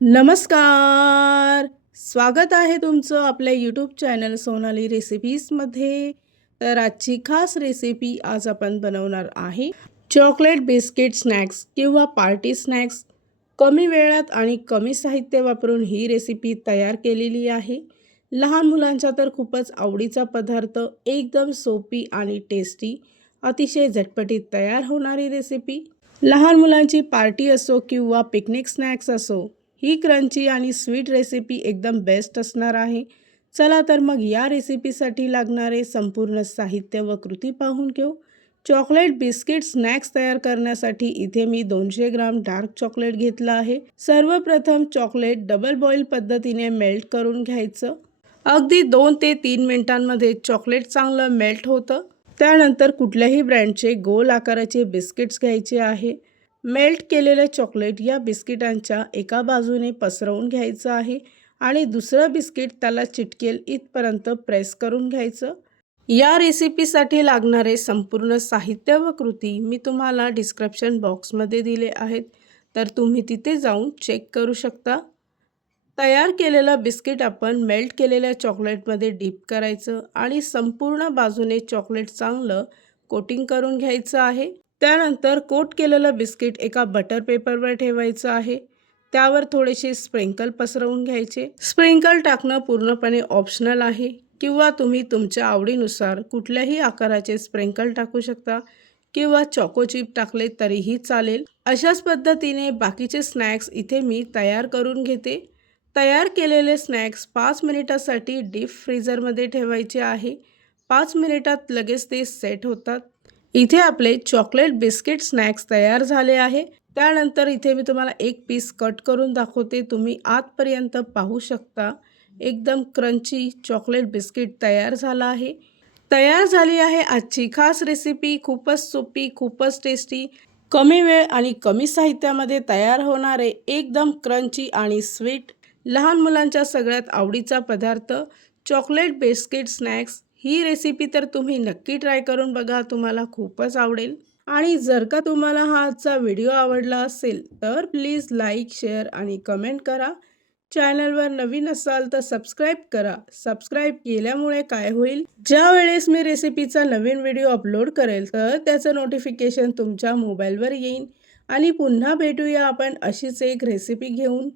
नमस्कार. स्वागत आहे तुमचं आपल्या यूट्यूब चॅनल सोनाली रेसिपीजमध्ये. तर आजची खास रेसिपी आज आपण बनवणार आहे चॉकलेट बिस्किट स्नॅक्स किंवा पार्टी स्नॅक्स. कमी वेळात आणि कमी साहित्य वापरून ही रेसिपी तयार केलेली आहे. लहान मुलांचा तर खूपच आवडीचा पदार्थ, एकदम सोपी आणि टेस्टी, अतिशय झटपटीत तयार होणारी रेसिपी. लहान मुलांची पार्टी असो किंवा पिकनिक स्नॅक्स असो, ही क्रंची आणि स्वीट रेसिपी एकदम बेस्ट असणार आहे. चला तर मग या रेसिपीसाठी लागणारे संपूर्ण साहित्य व कृती पाहून घेऊ. चॉकलेट बिस्किट स्नॅक्स तयार करण्यासाठी इथे मी 200 ग्राम डार्क चॉकलेट घेतलं आहे. सर्वप्रथम चॉकलेट डबल बॉईल पद्धतीने मेल्ट करून घ्यायचं. अगदी 2 ते 3 मिनिटांमध्ये चॉकलेट चांगलं मेल्ट होतं. त्यानंतर कुठल्याही ब्रँडचे गोल आकाराचे बिस्किट्स घ्यायचे आहे. मेल्ट केलेले चॉकलेट या बिस्किटांच्या एका बाजूने पसरवून घ्यायचं आहे आणि दुसरं बिस्किट त्याला चिटकेल इथपर्यंत प्रेस करून घ्यायचं. या रेसिपीसाठी लागणारे संपूर्ण साहित्य व कृती मी तुम्हाला डिस्क्रिप्शन बॉक्समध्ये दिले आहेत, तर तुम्ही तिथे जाऊन चेक करू शकता. तयार केलेलं बिस्किट आपण मेल्ट केलेल्या चॉकलेटमध्ये डीप करायचं आणि संपूर्ण बाजूने चॉकलेट चांगलं कोटिंग करून घ्यायचं आहे. त्यानंतर कोट केलेलं बिस्किट एका बटर पेपरवर ठेवायचं आहे. त्यावर थोडेसे स्प्रिंकल पसरवून घ्यायचे. स्प्रिंकल टाकणं पूर्णपणे ऑप्शनल आहे किंवा तुम्ही तुमच्या आवडीनुसार कुठल्याही आकाराचे स्प्रिंकल टाकू शकता किंवा चॉको चिप टाकले तरीही चालेल. अशाच पद्धतीने बाकीचे स्नॅक्स इथे मी तयार करून घेते. तयार केलेले स्नॅक्स 5 मिनिटासाठी डीप फ्रीझरमध्ये ठेवायचे आहे. 5 मिनिटात लगेच ते सेट होतात. इथे आपले चॉकलेट बिस्किट स्नॅक्स तयार झाले आहे. त्यानंतर इथे मी तुम्हाला एक पीस कट करून दाखवते. तुम्ही आतपर्यंत पाहू शकता. एकदम क्रंची चॉकलेट बिस्किट तयार झाला आहे. तयार झाली आहे आजची खास रेसिपी. खूपच सोपी, खूपच टेस्टी, कमी वेळ आणि कमी साहित्यामध्ये तयार होणारे एकदम क्रंची आणि स्वीट, लहान मुलांच्या सगळ्यात आवडीचा पदार्थ चॉकलेट बिस्किट स्नॅक्स. ही रेसिपी तर तुम्ही नक्की ट्राय करून बघा, तुम्हाला खूपच आवडेल. आणि जर का तुम्हाला हा आजचा व्हिडिओ आवडला असेल तर प्लीज लाईक, शेअर आणि कमेंट करा. चॅनलवर नवीन असाल तर सबस्क्राईब करा. सबस्क्राईब केल्यामुळे काय होईल, ज्या वेळेस मी रेसिपीचा नवीन व्हिडिओ अपलोड करेल तर त्याचं नोटिफिकेशन तुमच्या मोबाईलवर येईल. आणि पुन्हा भेटूया आपण अशीच एक रेसिपी घेऊन.